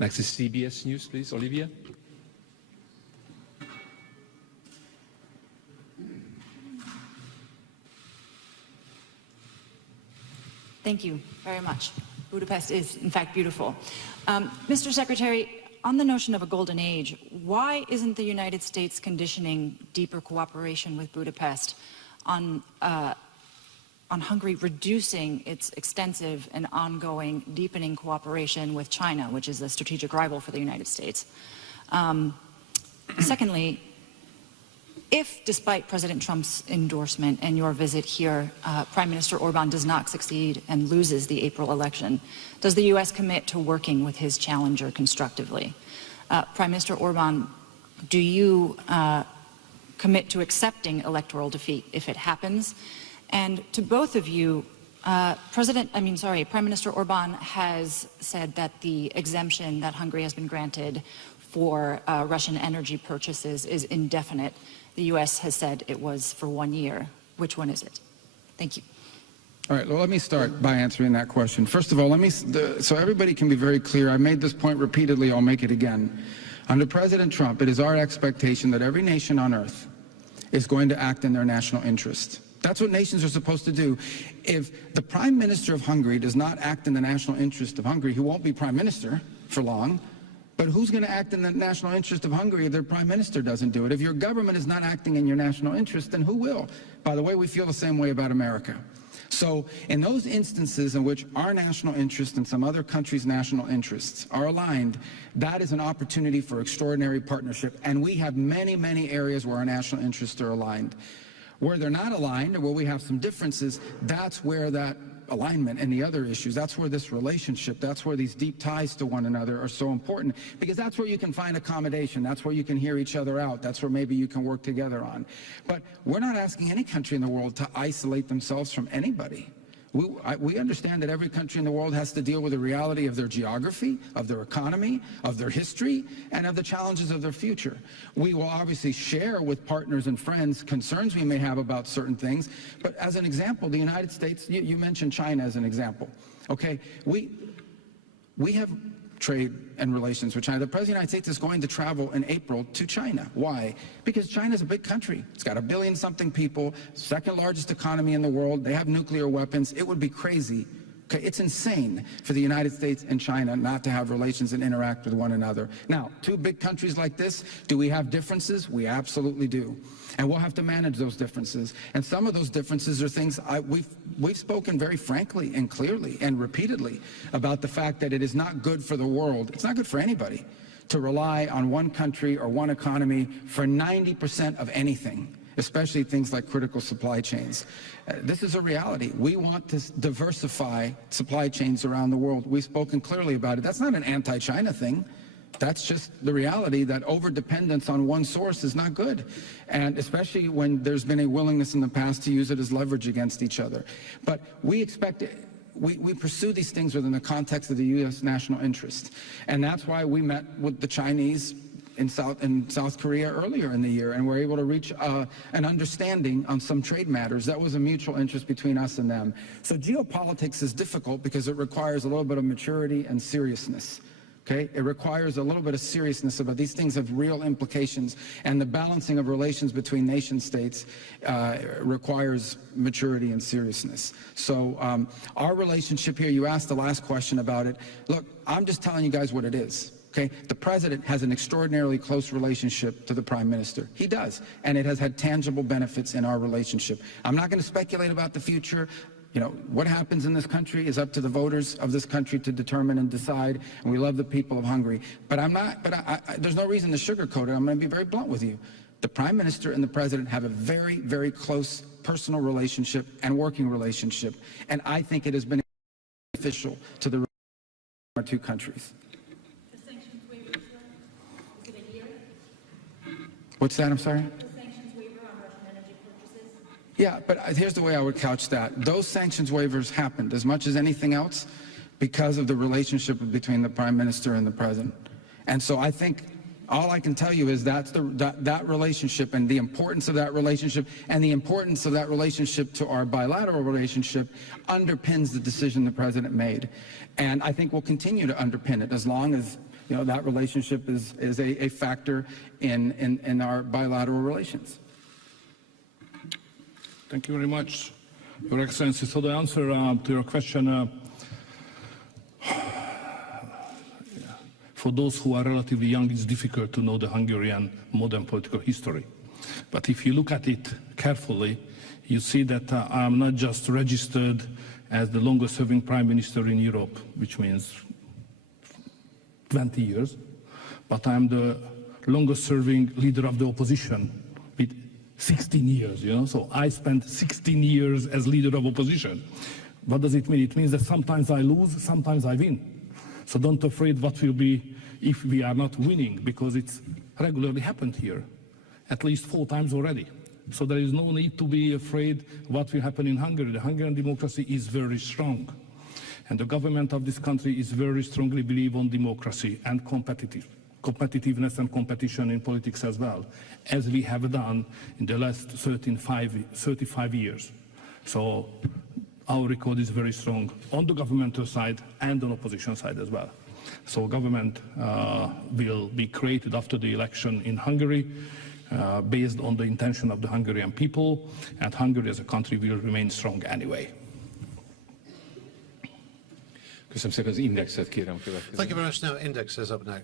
Next is CBS News, please, Olivia. Thank you very much. Budapest is, in fact, beautiful. Mr. Secretary, on the notion of a golden age, why isn't the United States conditioning deeper cooperation with Budapest on Hungary reducing its extensive and ongoing deepening cooperation with China, which is a strategic rival for the United States? Secondly, if, despite President Trump's endorsement and your visit here, Prime Minister Orban does not succeed and loses the April election, does the U.S. commit to working with his challenger constructively? Prime Minister Orban, do you commit to accepting electoral defeat if it happens? And to both of you, Prime Minister Orban has said that the exemption that Hungary has been granted for Russian energy purchases is indefinite. The U.S. has said it was for 1 year. Which one is it? Thank you. All right, well, let me start by answering that question. First of all, so everybody can be very clear. I made this point repeatedly. I'll make it again. Under President Trump, it is our expectation that every nation on earth is going to act in their national interest. That's what nations are supposed to do. If the Prime Minister of Hungary does not act in the national interest of Hungary, he won't be Prime Minister for long. But who's going to act in the national interest of Hungary if their prime minister doesn't do it? If your government is not acting in your national interest, then who will? By the way, we feel the same way about America. So in those instances in which our national interest and some other countries' national interests are aligned, that is an opportunity for extraordinary partnership. And we have many, many areas where our national interests are aligned. Where they're not aligned or where we have some differences, that's where that alignment and the other issues, that's where this relationship, that's where these deep ties to one another are so important, because that's where you can find accommodation, that's where you can hear each other out, that's where maybe you can work together on. But we're not asking any country in the world to isolate themselves from anybody. We understand that every country in the world has to deal with the reality of their geography, of their economy, of their history, and of the challenges of their future. We will obviously share with partners and friends concerns we may have about certain things, but as an example, the United States, you mentioned China as an example. Okay, we have trade and relations with China. The President of the United States is going to travel in April to China. Why? Because China is a big country. It's got 1 billion-something people, second largest economy in the world. They have nuclear weapons. It would be crazy. Okay, it's insane for the United States and China not to have relations and interact with one another. Now, two big countries like this, do we have differences? We absolutely do. And we'll have to manage those differences. And some of those differences are things we've spoken very frankly and clearly and repeatedly about the fact that it is not good for the world. It's not good for anybody to rely on one country or one economy for 90% of anything, especially things like critical supply chains. This is a reality. We want to diversify supply chains around the world. We've spoken clearly about it. That's not an anti-China thing. That's just the reality that over-dependence on one source is not good, and especially when there's been a willingness in the past to use it as leverage against each other. But we expect it. We pursue these things within the context of the U.S. national interest, and that's why we met with the Chinese in South Korea earlier in the year, and we're able to reach an understanding on some trade matters. That was a mutual interest between us and them. So geopolitics is difficult because it requires a little bit of maturity and seriousness. Okay? It requires a little bit of seriousness about these things have real implications, and the balancing of relations between nation states requires maturity and seriousness. So our relationship here, you asked the last question about it. Look, I'm just telling you guys what it is. Okay, the president has an extraordinarily close relationship to the prime minister. He does, and it has had tangible benefits in our relationship. I'm not going to speculate about the future. You know, what happens in this country is up to the voters of this country to determine and decide, and we love the people of Hungary. But there's no reason to sugarcoat it. I'm going to be very blunt with you. The prime minister and the president have a very, very close personal relationship and working relationship, and I think it has been beneficial to the our two countries. What's that? I'm sorry? The sanctions waiver on Russian energy purchases? Yeah, but here's the way I would couch that. Those sanctions waivers happened as much as anything else because of the relationship between the prime minister and the president. And so I think all I can tell you is that relationship and the importance of that relationship and the importance of that relationship to our bilateral relationship underpins the decision the president made. And I think we'll continue to underpin it as long as you know, that relationship is a factor in our bilateral relations. Thank you very much, Your Excellency. So the answer to your question, for those who are relatively young, it's difficult to know the Hungarian modern political history. But if you look at it carefully, you see that I'm not just registered as the longest-serving prime minister in Europe, which means 20 years, but I'm the longest-serving leader of the opposition with 16 years, you know, so I spent 16 years as leader of opposition. What does it mean? It means that sometimes I lose, sometimes I win. So don't afraid what will be if we are not winning, because it's regularly happened here, at least 4 times already. So there is no need to be afraid what will happen in Hungary. The Hungarian democracy is very strong. And the government of this country is very strongly believe on democracy and competitiveness and competition in politics as well, as we have done in the last 35 years. So our record is very strong on the governmental side and on opposition side as well. So government will be created after the election in Hungary, based on the intention of the Hungarian people, and Hungary as a country will remain strong anyway. Köszönöm szépen, az Indexet kérem következő. Thank you very much. Now, Index is up next.